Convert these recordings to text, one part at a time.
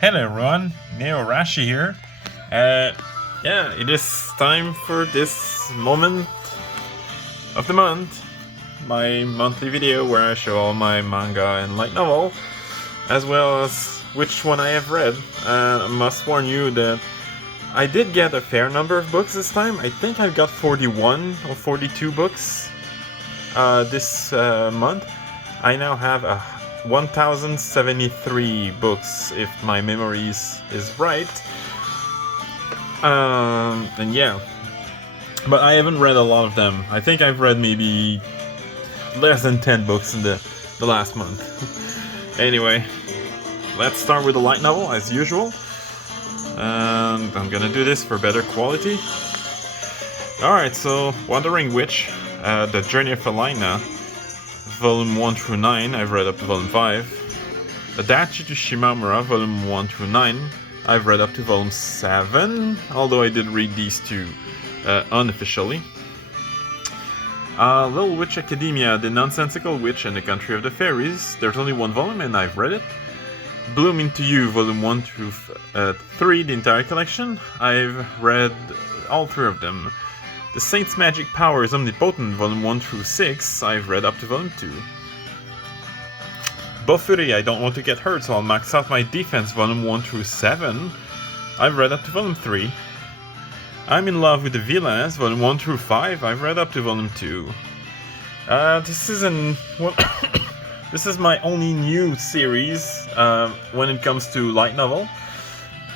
Hello everyone, Neo Rashi here. Yeah, it is time for this moment of the month, my monthly video where I show all my manga and light novel, as well as which one I have read. And I must warn you that I did get a fair number of books this time. I think I've got 41 or 42 books this month. I now have 1073 books, if my memory is right. And yeah, but I haven't read a lot of them. I think I've read maybe less than 10 books in the last month. Anyway, let's start with the light novel as usual. And I'm gonna do this for better quality. Alright, so Wandering Witch, The Journey of Elena, Volume 1 through 9, I've read up to Volume 5. Adachi to Shimamura, Volume 1 through 9, I've read up to Volume 7, although I did read these two unofficially. Little Witch Academia, The Nonsensical Witch and the Country of the Fairies, there's only one volume and I've read it. Bloom Into You, Volume 1 through 3, the entire collection, I've read all three of them. The Saint's Magic Power is Omnipotent, Volume 1 through 6, I've read up to Volume 2. Bofuri, I Don't Want to Get Hurt, so I'll max out my defense, Volume 1 through 7, I've read up to Volume 3. I'm in Love with the Villains, Volume 1 through 5, I've read up to Volume 2. This is my only new series when it comes to light novel.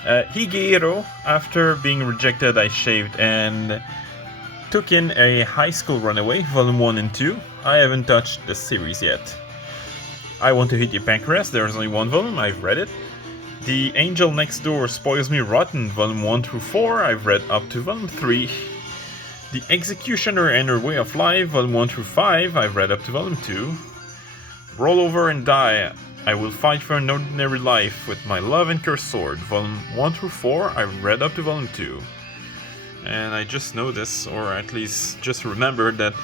Higehiro, after being rejected, I shaved and took in a high school runaway, Volume 1 and 2. I haven't touched the series yet. I Want to Hit Your Pancreas, there's only one volume, I've read it. The Angel Next Door Spoils Me Rotten, Volume 1 through 4, I've read up to Volume 3. The Executioner and Her Way of Life, Volume 1 through 5, I've read up to Volume 2. Roll Over and Die, I Will Fight for an Ordinary Life with My Love and Cursed Sword, Volume 1 through 4, I've read up to Volume 2. And I just noticed, or at least just remembered, that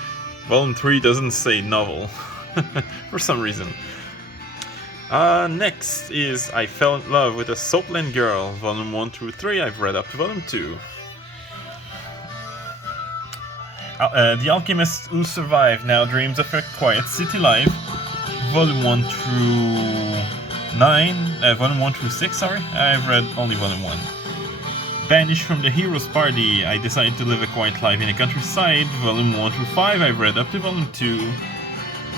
Volume 3 doesn't say novel, for some reason. Next is I Fell in Love with a Soapland Girl, Volume 1 through 3, I've read up to Volume 2. The Alchemist Who Survived Now Dreams of a Quiet City Life, Volume 1 through Volume 1 through 6, sorry, I've read only Volume 1. Banished from the Hero's Party, I Decided to Live a Quiet Life in the Countryside, Volume 1 through 5, I've read up to Volume 2.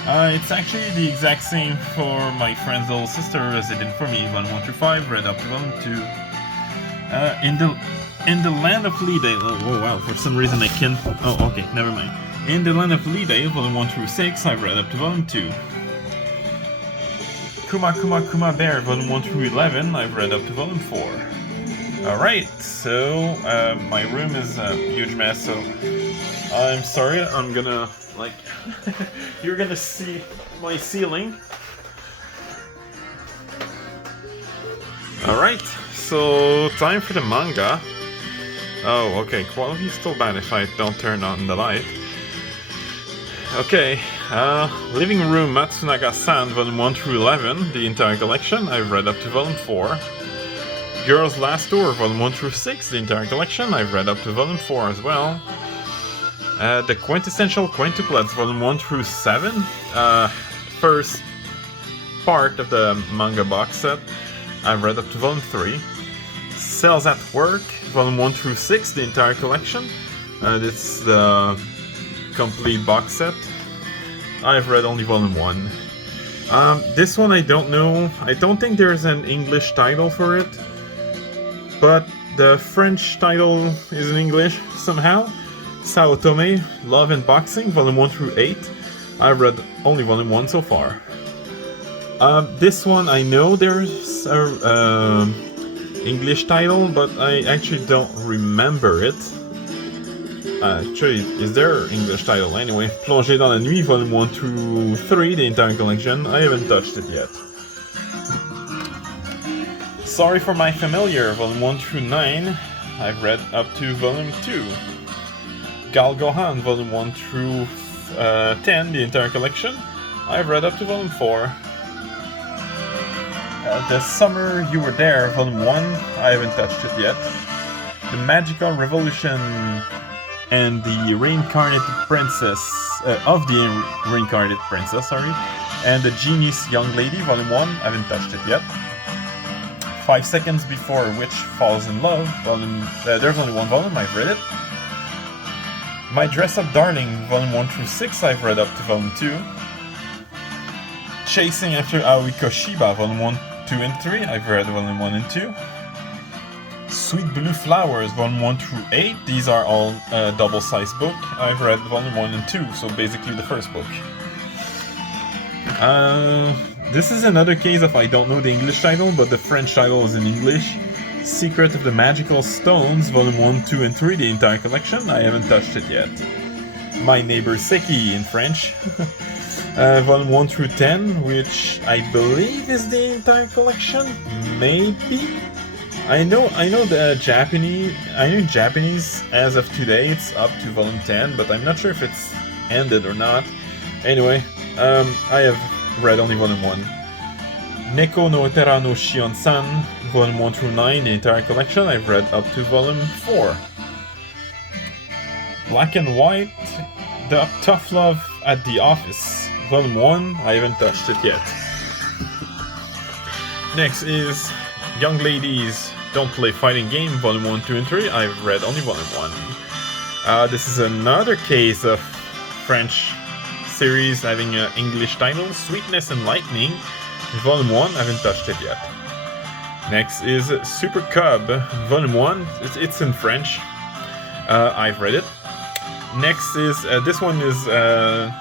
It's actually the exact same for my friend's little sister as it did for me, Volume 1 through 5, read up to Volume 2. In the Land of Leedale, oh wow, for some reason I can't, oh okay, never mind. In the Land of Leedale, Volume 1 through 6, I've read up to Volume 2. Kuma Kuma Kuma Bear, Volume 1 through 11, I've read up to Volume 4. Alright, so my room is a huge mess, so I'm sorry, I'm gonna, like, you're gonna see my ceiling. Alright, so time for the manga. Oh, okay, quality is still bad if I don't turn on the light. Okay, Living Room Matsunaga-san, Volume 1 through 11, the entire collection, I've read up to Volume 4. Girls Last Tour, Volume 1 through 6, the entire collection, I've read up to Volume 4 as well. The Quintessential Quintuplets, Volume 1 through 7, first part of the manga box set, I've read up to Volume 3. Cells at Work, Volume 1 through 6, the entire collection, this is the complete box set. I've read only Volume 1. This one I don't know, I don't think there's an English title for it, but the French title is in English somehow. Sao Tome, Love and Boxing, Volume 1 through 8. I've read only Volume 1 so far. This one I know there's a English title, but I actually don't remember it. Actually, is there an English title anyway? Plongée dans la Nuit, Volume 1 through 3, the entire collection. I haven't touched it yet. Sorry for My Familiar, Volume 1 through 9. I've read up to Volume 2. Gal Gohan, Volume 1 through 10, the entire collection. I've read up to Volume 4. The Summer You Were There, Volume 1, I haven't touched it yet. The Magical Revolution and the Reincarnated Princess, of the Reincarnated Princess, sorry. And The Genius Young Lady, Volume 1, I haven't touched it yet. 5 Seconds Before a Witch Falls in Love, there's only one volume, I've read it. My Dress Up Darling, Volume 1 through 6, I've read up to Volume 2. Chasing After Aoi Koshiba, Volume 1, 2 and 3, I've read Volume 1 and 2. Sweet Blue Flowers, Volume 1 through 8, these are all double-sized book. I've read Volume 1 and 2, so basically the first book. This is another case of I don't know the English title, but the French title is in English. Secret of the Magical Stones, Volume 1, 2 and 3, the entire collection, I haven't touched it yet. My Neighbor Seki in French. Volume 1 through 10, which I believe is the entire collection, maybe? I know the Japanese, in Japanese, as of today, it's up to Volume 10, but I'm not sure if it's ended or not. Anyway, I have read only Volume 1. Neko no Tera no Shion-san, Volume 1 through 9, the entire collection, I've read up to Volume 4. Black and White, The Tough Love at the Office, Volume 1, I haven't touched it yet. Next is Young Ladies Don't Play Fighting Game, Volume 1, 2 and 3, I've read only Volume 1. This is another case of French series having an English title, Sweetness and Lightning, Volume 1, I haven't touched it yet. Next is Super Cub, Volume 1, it's in French, I've read it. Next is, this one is A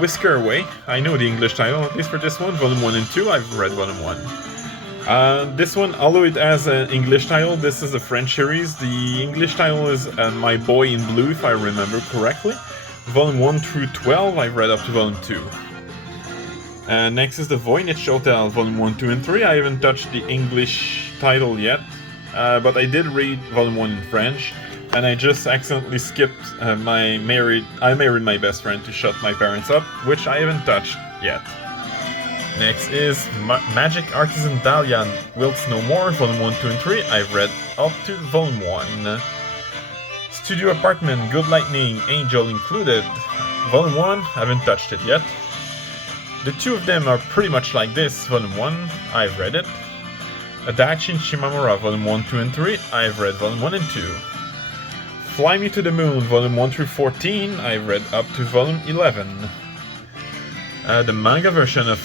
Whisker Away, I know the English title, at least for this one, Volume 1 and 2, I've read Volume 1. This one, although it has an English title, this is a French series. The English title is My Boy in Blue, if I remember correctly. Volume 1 through 12, I've read up to Volume 2. Next is the Voynette Showdown, Volume 1, 2 and 3. I haven't touched the English title yet, but I did read Volume 1 in French, and I just accidentally skipped I married my best friend to shut my parents up, which I haven't touched yet. Next is Magic Artisan Dahlia Wilts No More, Volume 1, 2 and 3. I've read up to Volume 1. Studio Apartment, Good Lightning, Angel Included, Volume 1, haven't touched it yet. The two of them are pretty much like this, Volume 1, I've read it. Adachi Shimamura, Volume 1, 2 and 3, I've read Volume 1 and 2. Fly Me to the Moon, Volume 1 through 14, I've read up to Volume 11. The manga version of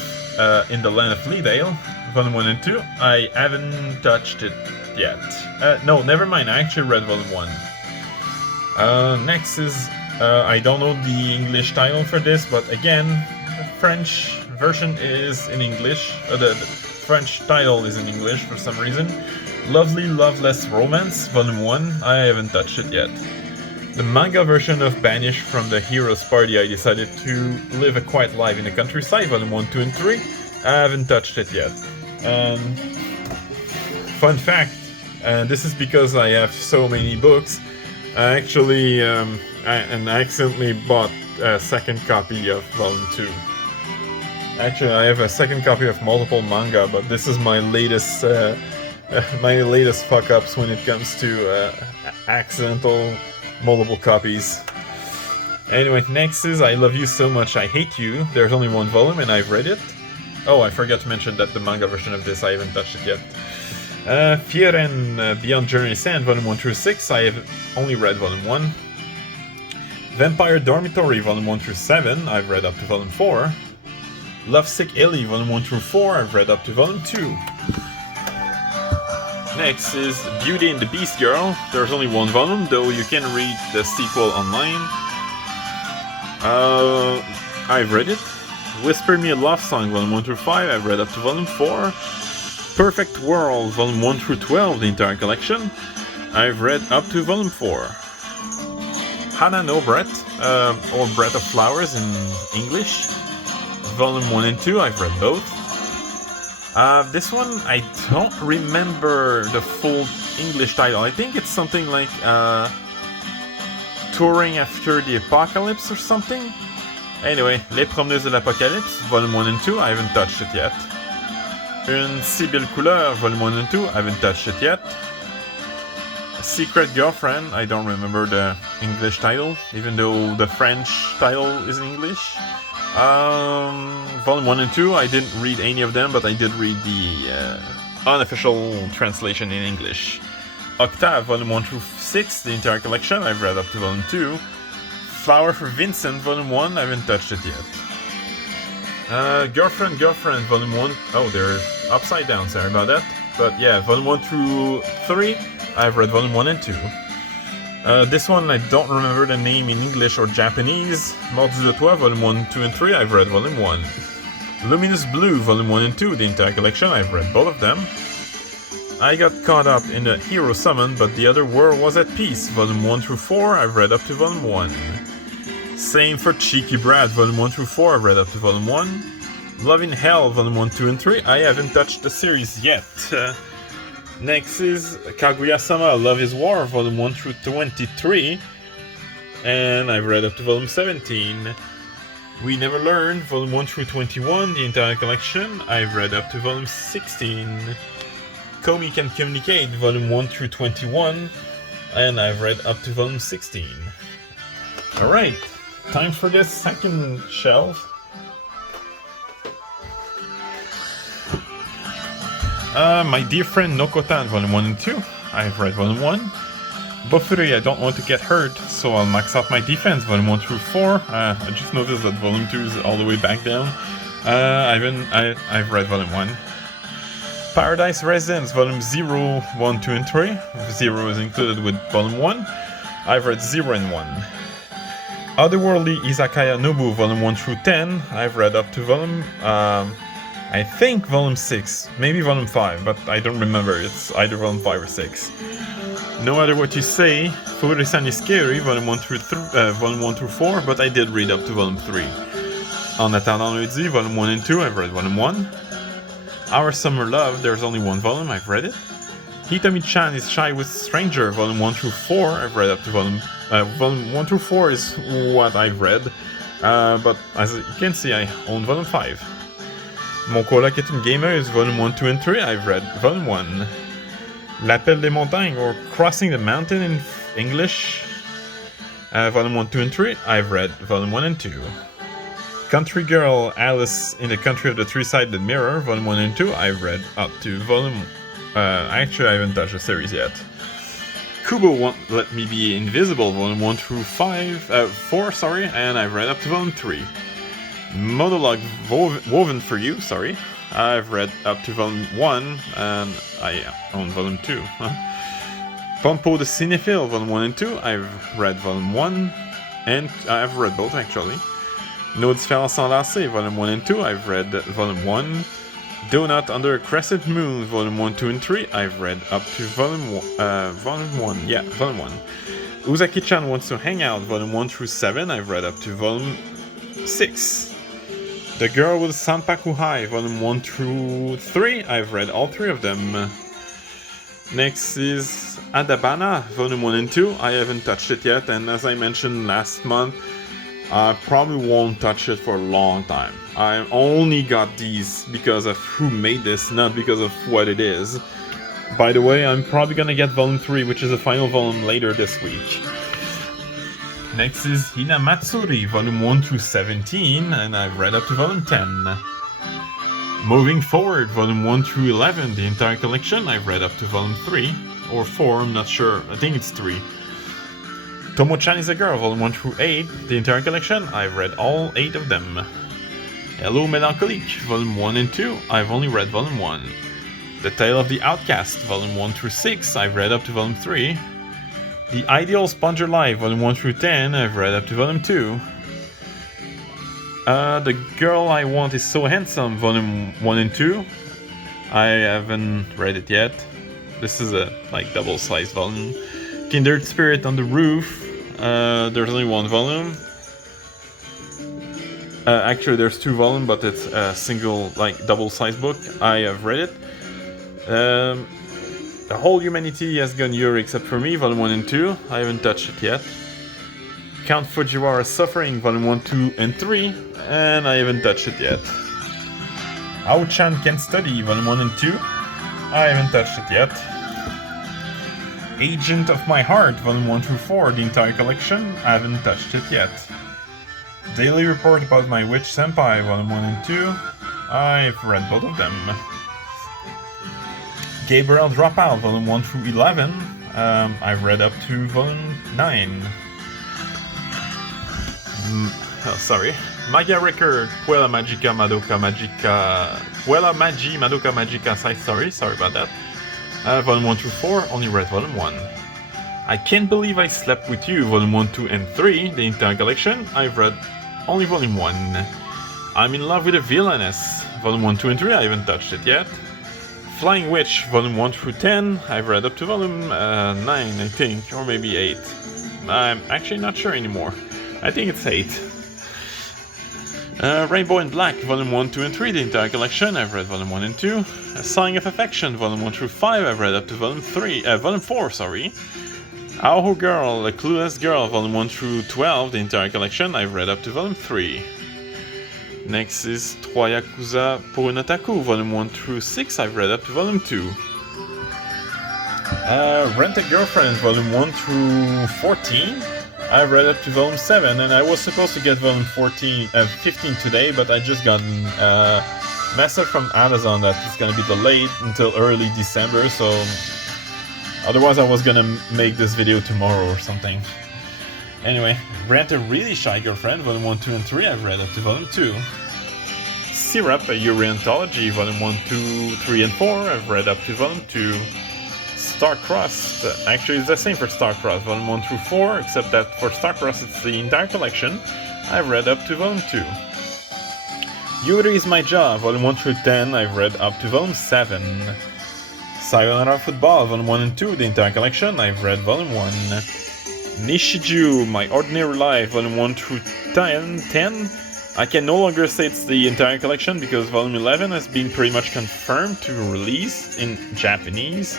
In the Land of Leedale, Volume 1 and 2, I haven't touched it yet. No, never mind, I actually read Volume 1. Next is, I don't know the English title for this, but again, the French version is in English, the French title is in English for some reason. Lovely Loveless Romance, Volume 1, I haven't touched it yet. The manga version of Banished from the Heroes Party, I decided to live a quiet life in the countryside, Volume 1, 2 and 3, I haven't touched it yet. Fun fact, this is because I have so many books, I actually I accidentally bought a second copy of Volume 2. Actually, I have a second copy of multiple manga, but this is my latest fuck-ups when it comes to accidental multiple copies. Anyway, next is I Love You So Much I Hate You. There's only one volume and I've read it. Oh, I forgot to mention that the manga version of this I haven't touched it yet. Fieren Beyond Journey Sand, Volume 1 through 6, I have only read Volume 1. Vampire Dormitory, Volume 1 through 7, I've read up to Volume 4. Lovesick Ellie, Volume 1 through 4, I've read up to Volume 2. Next is Beauty and the Beast Girl. There's only one volume, though you can read the sequel online. I've read it. Whisper Me a Love Song, Volume 1 through 5, I've read up to Volume 4. Perfect World, Volume 1 through 12, the entire collection, I've read up to Volume 4. Hana no Bread, or Bread of Flowers in English, Volume 1 and 2, I've read both. This one, I don't remember the full English title. I think it's something like Touring After the Apocalypse or something. Anyway, Les Promeneuses de l'Apocalypse, Volume 1 and 2, I haven't touched it yet. Une si belle couleur, Volume 1 and 2, I haven't touched it yet. Secret Girlfriend, I don't remember the English title, even though the French title is in English. Volume 1 and 2, I didn't read any of them, but I did read the unofficial translation in English. Octave, Volume 1 through 6, the entire collection, I've read up to Volume 2. Flower for Vincent, Volume 1, I haven't touched it yet. Girlfriend, Volume 1, oh, they're upside down, sorry about that. But yeah, Volume 1 through 3, I've read Volume 1 and 2. This one, I don't remember the name in English or Japanese. Mordu de Toi, Volume 1, 2, and 3, I've read Volume 1. Luminous Blue, Volume 1 and 2, the entire collection, I've read both of them. I got caught up in the Hero Summon, but the other world was at peace, Volume 1 through 4, I've read up to Volume 1. Same for Cheeky Brad, Volume 1 through 4, I've read up to Volume 1. Love in Hell, Volume 1, 2, and 3, I haven't touched the series yet. Next is Kaguya-sama, Love is War, Volume 1 through 23, and I've read up to Volume 17. We Never Learn, Volume 1 through 21, the entire collection, I've read up to Volume 16. Komi Can Communicate, Volume 1 through 21, and I've read up to Volume 16. Alright, time for the second shelf. My Dear Friend Nokotan, Volume 1 and 2, I've read Volume 1. Bofuri, I don't want to get hurt, so I'll max out my defense, Volume 1 through 4. I just noticed that Volume 2 is all the way back down. I've read Volume 1. Paradise Residence, Volume 0, 1, 2, and 3. 0 is included with Volume 1. I've read 0 and 1. Otherworldly Izakaya Nobu, Volume 1 through 10. I've read up to Volume, I think Volume 6, maybe Volume 5, but I don't remember. It's either Volume 5 or 6. No Matter What You Say, Furisan is Scary, Volume 1 through 4, but I did read up to Volume 3. En attendant lundi, Volume 1 and 2, I've read Volume 1. Our Summer Love, there's only one volume, I've read it. Hitomi-chan is Shy with Stranger, Volume 1 through 4, I've read up to Volume 1 through 4 is what I've read, but as you can see, I own Volume 5. Mon coloc est une gameuse, Volume 1, 2, and 3, I've read Volume 1. L'Appel des Montagnes, or Crossing the Mountain in English, Volume 1, 2, and 3, I've read Volume 1 and 2. Country Girl, Alice in the Country of the Three-Sided Mirror, Volume 1 and 2, I've read up to Volume... actually, I haven't touched the series yet. Kubo Won't Let Me Be Invisible, Volume 1 through 4, and I've read up to Volume 3. Monologue Woven for You, I've read up to Volume 1, and I own Volume 2. Pompo the Cinephile, Volume 1 and 2, I've read Volume 1, and I've read both actually. No Différence Enlacée, Volume 1 and 2, I've read Volume 1. Donut Under a Crescent Moon, Volume 1, 2, and 3, I've read up to Volume 1. Volume 1. Uzaki-chan Wants to Hang Out, Volume 1 through 7, I've read up to Volume 6. The Girl with Sanpaku High, Volume 1 through 3, I've read all 3 of them. Next is Adabana, Volume 1 and 2, I haven't touched it yet, and as I mentioned last month, I probably won't touch it for a long time. I only got these because of who made this, not because of what it is. By the way, I'm probably gonna get Volume 3, which is the final volume, later this week. Next is Hinamatsuri, Volume 1 through 17, and I've read up to Volume 10. Moving Forward, Volume 1 through 11, the entire collection, I've read up to Volume 3, or 4, I'm not sure, I think it's 3. Tomo-chan is a Girl, Volume 1 through 8, the entire collection, I've read all 8 of them. Hello Melancholique, Volume 1 and 2, I've only read Volume 1. The Tale of the Outcast, Volume 1 through 6, I've read up to Volume 3. The Ideal Sponger Live, Volume 1 through 10, I've read up to Volume 2. The Girl I Want Is So Handsome, Volume 1 and 2, I haven't read it yet. This is a double-sized volume. Kindred Spirit on the Roof, there's only one volume. Actually, there's 2 volumes, but it's a single, double-sized book. I have read it. The Whole Humanity Has Gone Yuri Except For Me, Volume 1 and 2. I haven't touched it yet. Count Fujiwara's Suffering, Volume 1, 2, and 3, and I haven't touched it yet. Ao-chan Can Study, Volume 1 and 2, I haven't touched it yet. Agent of My Heart, Volume 1 through 4, the entire collection, I haven't touched it yet. Daily Report About My Witch Senpai, Volume 1 and 2, I've read both of them. Gabriel Dropout, Volume 1 through 11, I've read up to Volume 9. Manga Record, Puella Magica Madoka Magica... Puella Magi Madoka Magica Side Story, sorry about that. Volume 1 through 4, only read Volume 1. I Can't Believe I Slept With You, Volume 1, 2, and 3, the entire collection, I've read only Volume 1. I'm in Love with a Villainess, Volume 1, 2, and 3, I haven't touched it yet. Flying Witch, Volume 1 through 10, I've read up to Volume 9, I think, or maybe 8. I'm actually not sure anymore. I think it's 8. Rainbow in Black, Volume 1, 2, and 3, the entire collection, I've read Volume 1 and 2. A Song of Affection, Volume 1 through 5, I've read up to Volume 4, sorry. Aho Girl, A Clueless Girl, Volume 1 through 12, the entire collection, I've read up to Volume 3. Next is Trois Yakuza pour un Otaku, Volume 1 through 6, I've read up to Volume 2. Rent a Girlfriend, Volume 1 through 14, I've read up to Volume 7, and I was supposed to get Volume 15 today, but I just got a message from Amazon that it's gonna be delayed until early December, so otherwise I was gonna make this video tomorrow or something. Anyway, Rent a Really Shy Girlfriend, Volume 1, 2, and 3, I've read up to Volume 2. Syrup, A Yuri Anthology, Volume 1, 2, 3, and 4, I've read up to Volume 2. Star-Crossed, actually it's the same for Star-Crossed, Volume 1 through 4, except that for Star-Crossed it's the entire collection, I've read up to Volume 2. Yuri Is My Job, Volume 1 through 10, I've read up to Volume 7. Sayonara Football, Volume 1 and 2, the entire collection, I've read Volume 1. Nishiju, My Ordinary Life, Volume 1 through 10. I can no longer say it's the entire collection because Volume 11 has been pretty much confirmed to release in Japanese.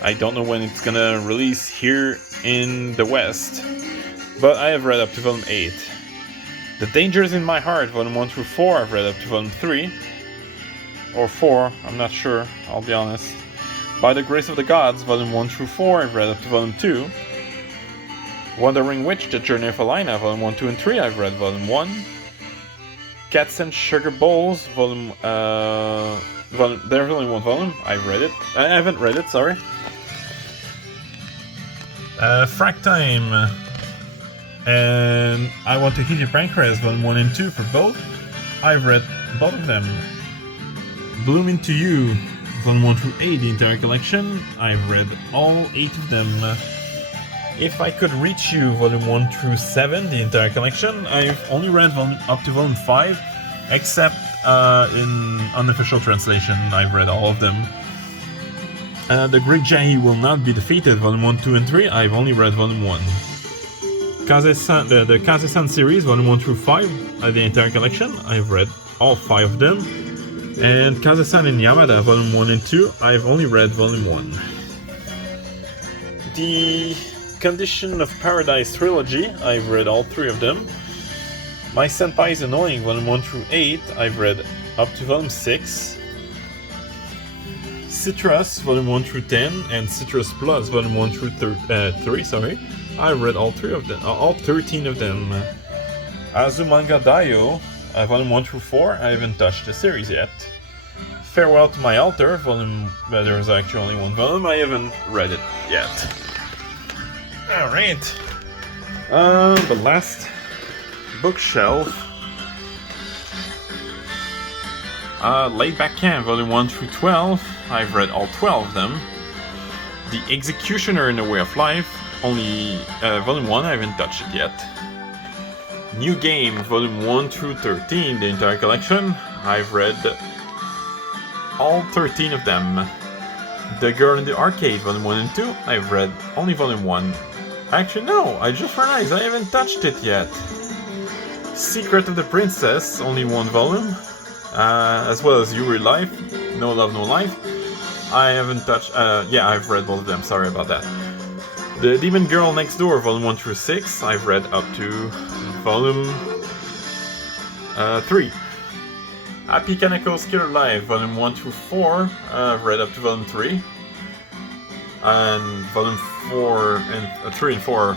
I don't know when it's gonna release here in the West, but I have read up to Volume 8. The Dangers in My Heart, Volume 1 through 4, I've read up to Volume 3. Or 4, I'm not sure, I'll be honest. By the Grace of the Gods, Volume 1 through 4, I've read up to Volume 2. Wandering Witch, The Journey of Elena, Volume 1, 2, and 3, I've read Volume 1. Cats and Sugar Bowls, there's only one volume, I've read it. I haven't read it, sorry. Frack Time, and I Want to Hit Your Pancreas, Volume 1 and 2 for both. I've read both of them. Bloom Into You, Volume 1 through 8, the entire collection. I've read all 8 of them. If I Could Reach You, Volume 1 through 7, the entire collection. I've only read up to Volume 5, except in unofficial translation, I've read all of them. The Great Jahi Will Not Be Defeated, Volume 1, 2, and 3, I've only read Volume 1. The Kaze-san series, Volume 1 through 5, the entire collection, I've read all 5 of them. And Kaze-san in Yamada, Volume 1 and 2, I've only read Volume 1. The Condition of Paradise trilogy, I've read all 3 of them. My Senpai is Annoying, Volume 1 through 8, I've read up to Volume 6. Citrus, Volume 1 through 10, and Citrus Plus, Volume 1 through 3, sorry. I've read all 3 of them, all 13 of them. Azumanga Daioh, Volume 1 through 4, I haven't touched the series yet. Farewell to My Altar, there's actually only one volume, I haven't read it yet. Alright. The last bookshelf. Laid Back Camp, Volume 1 through 12, I've read all 12 of them. The Executioner in the Way of Life, only Volume 1, I haven't touched it yet. New Game, Volume 1 through 13, the entire collection, I've read all 13 of them. The Girl in the Arcade, Volume 1 and 2, I've read only Volume 1. Actually, no, I just realized I haven't touched it yet. Secret of the Princess, only 1 volume. As well as Yuri Life, No Love, No Life. I haven't touched, yeah, I've read both of them, sorry about that. The Demon Girl Next Door, Volume 1 through 6, I've read up to Volume 3. Happy Kaneko's Killer Live, Volume 1 through 4, I've read up to Volume 3. And Volume 4 and 3 and 4,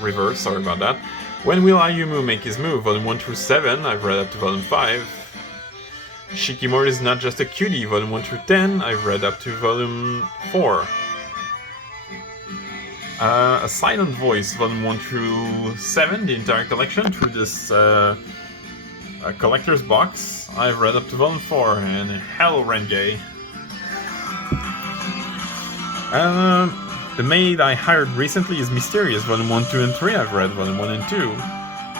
reverse, sorry about that. When Will Ayumu Make His Move, Volume 1 through 7, I've read up to Volume 5. Shikimur Is Not Just a Cutie, Volume 1 through 10, I've read up to Volume 4. A Silent Voice, Volume 1 through 7, the entire collection, through this collector's box. I've read up to Volume 4, and hello Renge. The maid I hired recently is mysterious, Volume 1, 2, and 3, I've read Volume 1 and 2.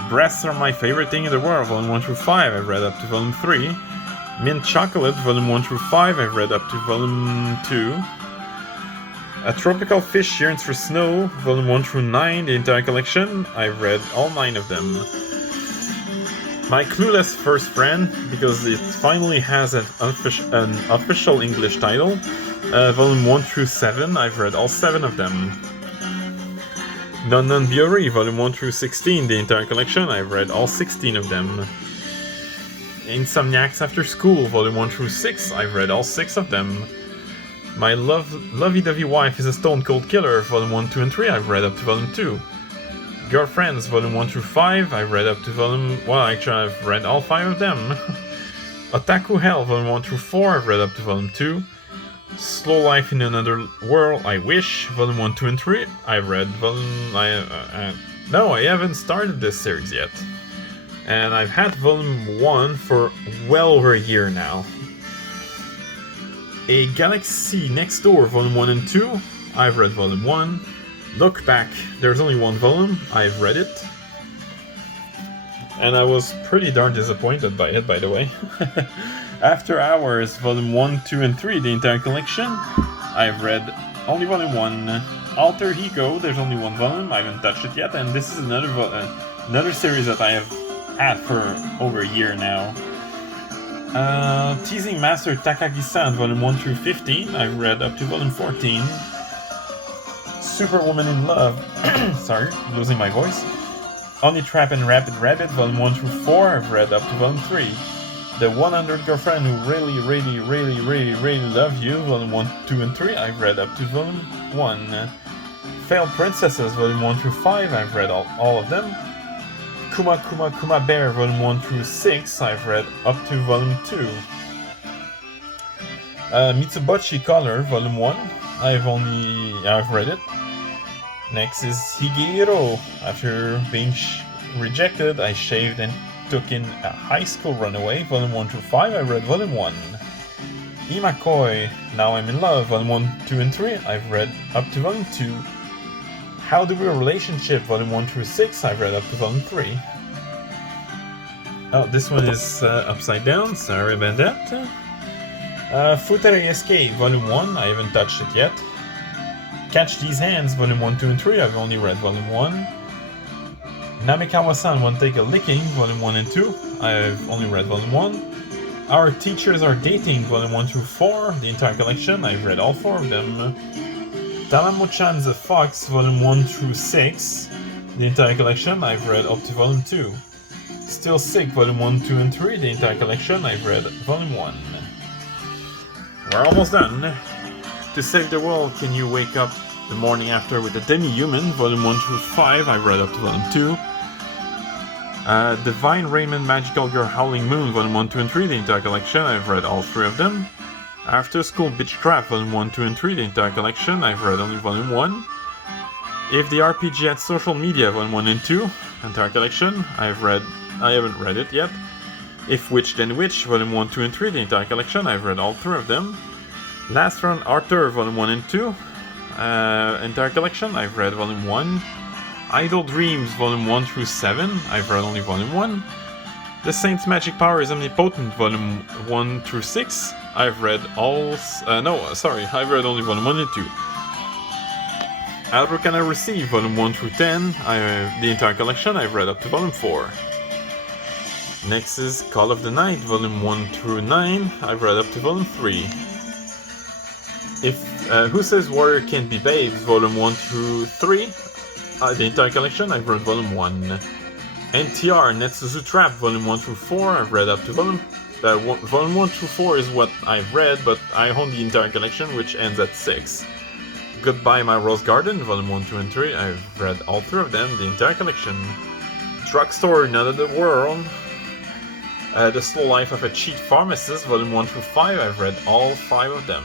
Breasts Are My Favorite Thing in the World, Volume 1 through 5, I've read up to Volume 3. Mint Chocolate, Volume 1 through 5, I've read up to Volume 2. A Tropical Fish Yearns for Snow, Volume 1 through 9, the entire collection, I've read all 9 of them. My Clueless First Friend, because it finally has an official English title, Volume 1 through 7, I've read all 7 of them. Non Non Biori, Volume 1 through 16, the entire collection, I've read all 16 of them. Insomniacs After School, Volume 1 through 6, I've read all 6 of them. My Lovey-Dovey Wife is a Stone Cold Killer, Volume 1, 2, and 3, I've read up to Volume 2. Girlfriends, Volume 1 through 5, I've read up to Volume... well, actually, I've read all 5 of them. Otaku Hell, Volume 1 through 4, I've read up to Volume 2. Slow Life in Another World, I Wish, Volume 1, 2, and 3, I've read Volume... no, I haven't started this series yet. And I've had Volume 1 for well over a year now. A Galaxy Next Door, Volume 1 and 2, I've read Volume 1. Look Back, there's only one volume, I've read it. And I was pretty darn disappointed by it, by the way. After Hours, Volume 1, 2, and 3, the entire collection, I've read only Volume 1. Alter Ego, there's only one volume, I haven't touched it yet, and this is another series that I have had for over a year now. Teasing Master Takagi-san, Volume 1 through 15, I've read up to Volume 14. Superwoman in Love, sorry, losing my voice. Honey Trap and Rapid Rabbit, Volume 1 through 4, I've read up to Volume 3. The 100 Girlfriend Who Really Love You, Volume 1, 2, and 3, I've read up to Volume 1. Failed Princesses, Volume 1 through 5, I've read all of them. Kuma Bear, Volume 1 through 6, I've read up to Volume 2. Mitsubishi Color, Volume 1, I've read it. Next is Higehiro. After being rejected, I shaved and took in a high school runaway, Volume 1 through 5, I read Volume 1. Imakoi, Now I'm in Love, Volume 1, 2, and 3, I've read up to Volume 2. How Do We Relationship, Volume 1 through 6, I've read up to Volume 3. Oh, this one is upside down, sorry about that. Futari Escape, Volume 1, I haven't touched it yet. Catch These Hands, Volume 1, 2, and 3, I've only read Volume 1. Namikawa-san Won't Take a Licking, Volume 1 and 2, I've only read Volume 1. Our Teachers Are Dating, Volume 1 through 4, the entire collection, I've read all 4 of them. Tamamo-chan's a Fox, Volume 1 through 6, the entire collection, I've read up to Volume 2. Still Sick, Volume 1, 2, and 3, the entire collection, I've read Volume 1. We're almost done. To Save the World, Can You Wake Up the Morning After with a Demi-Human, Volume 1 through 5, I've read up to Volume 2. Divine Raymond Magical Girl Howling Moon, Volume 1, 2, and 3, the entire collection, I've read all 3 of them. After School Bitch Trap, Volume 1, 2, and 3, the entire collection, I've read only Volume 1. If the RPG Had Social Media, Volume 1 and 2, entire collection, I haven't read it yet. If Witch Then Witch, Volume 1, 2, and 3, the entire collection, I've read all 3 of them. Last Run Arthur, Volume 1 and 2, entire collection, I've read Volume 1. Idle Dreams, Volume 1 through 7, I've read only Volume 1. The Saint's Magic Power is Omnipotent, Volume 1 through 6, I've read all... I've read only Volume 1 and 2. How Can I Receive, Volume 1 through 10, the entire collection, I've read up to Volume 4. Next is Call of the Night, Volume 1 through 9, I've read up to Volume 3. Who Says Warrior Can't Be Babes, Volume 1 through 3, the entire collection, I've read Volume 1. NTR, Netsuzu Trap, Volume 1 through 4, I've read up to Volume 1 through 4 is what I've read, but I own the entire collection, which ends at 6. Goodbye My Rose Garden, Volume 1, 2, and 3, I've read all 3 of them, the entire collection. Drugstore, Another World, The Slow Life of a Cheat Pharmacist, Volume 1 through 5, I've read all 5 of them.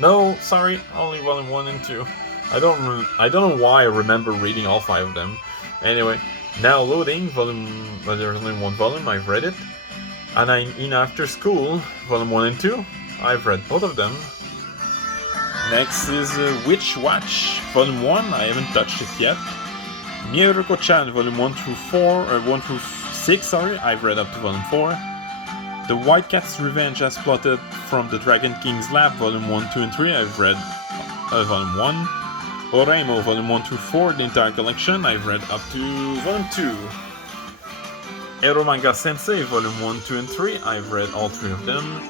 No, sorry, only Volume 1 and 2. I don't know why I remember reading all 5 of them. Anyway, Now Loading, there's only 1 volume, I've read it. And I'm in After School, Volume 1 and 2, I've read both of them. Next is Witch Watch, Volume 1, I haven't touched it yet. Miyuruko-chan, Volume 1 through 1 through 6, sorry, I've read up to Volume 4. The White Cat's Revenge as plotted from the Dragon King's Lab, Volume 1, 2, and 3, I've read Volume 1. Oreimo, Volume 1 through 4, the entire collection, I've read up to Volume 2. Ero Manga Sensei, Volume 1, 2, and 3, I've read all 3 of them.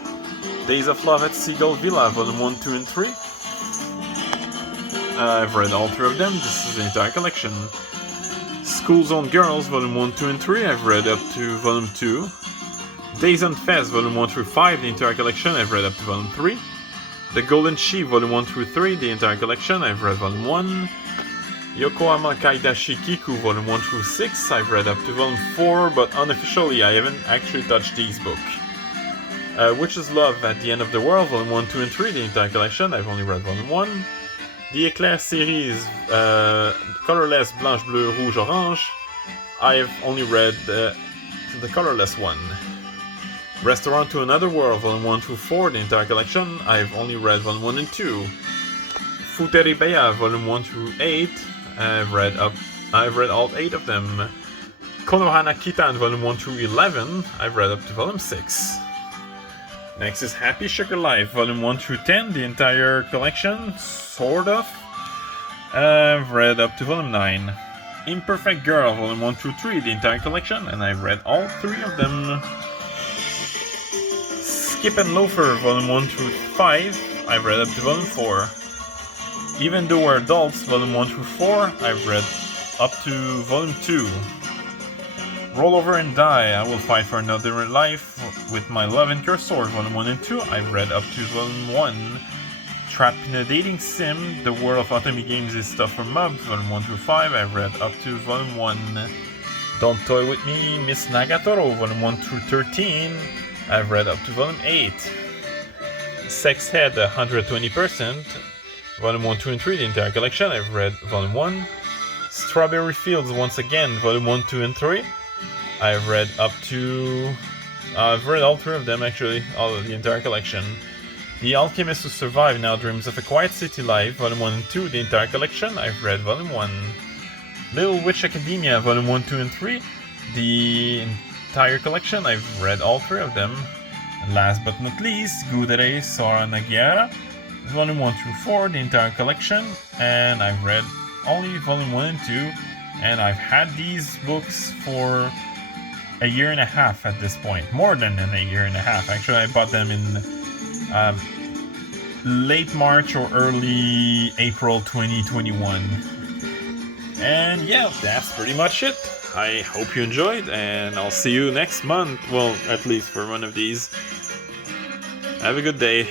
Days of Love at Seagull Villa, Volume 1, 2, and 3. I've read all 3 of them, this is the entire collection. School Zone Girls, Volume 1, 2, and 3, I've read up to Volume 2. Days on Fez, Volume 1 through 5, the entire collection, I've read up to Volume 3. The Golden Sheep, Volume 1 through 3, the entire collection, I've read Volume 1. Yokohama Kaidashi Kiku, Volume 1 through 6, I've read up to Volume 4, but unofficially I haven't actually touched these books. Witch's Love at the End of the World, Volume 1, 2, and 3, the entire collection, I've only read Volume 1. The Eclair series, Colorless, Blanche, Bleu, Rouge, Orange, I've only read the colorless one. Restaurant to Another World, Volume 1 through 4, the entire collection, I've only read Volume 1 and 2. Futeribeya, Volume 1 through 8, I've read all 8 of them. Konohana Kitan, Volume 1 through 11, I've read up to Volume 6. Next is Happy Sugar Life, Volume 1 through 10, the entire collection, sort of. I've read up to Volume 9. Imperfect Girl, Volume 1 through 3, the entire collection, and I've read all 3 of them. Skip and Loafer, Volume 1 through 5, I've read up to Volume 4. Even Though We're Adults, Volume 1 through 4, I've read up to Volume 2. Roll Over and Die, I Will Fight for Another Life with My Love and Your Sword, Volume 1 and 2, I've read up to Volume 1. Trapped in a Dating Sim, The World of Otome Games is Stuff for Mobs, Volume 1 through 5, I've read up to Volume 1. Don't Toy With Me, Miss Nagatoro, Volume 1 through 13, I've read up to Volume 8. Sex Head, 120%, Volume 1, 2, and 3, the entire collection, I've read Volume 1. Strawberry Fields, once again, Volume 1, 2, and 3, I've read all 3 of them actually, all of the entire collection. The Alchemist Who Survived Now Dreams of a Quiet City Life, Volume 1 and 2, the entire collection, I've read Volume 1. Little Witch Academia, Volume 1, 2, and 3, the entire collection, I've read all 3 of them. And last but not least, Gudere Sora Nagiara, Volume 1 through 4, the entire collection, and I've read only Volume 1 and 2, and I've had these books for a year and a half at this point. More than a year and a half. Actually, I bought them in late March or early April 2021. And yeah, that's pretty much it. I hope you enjoyed, and I'll see you next month. Well, at least for one of these. Have a good day.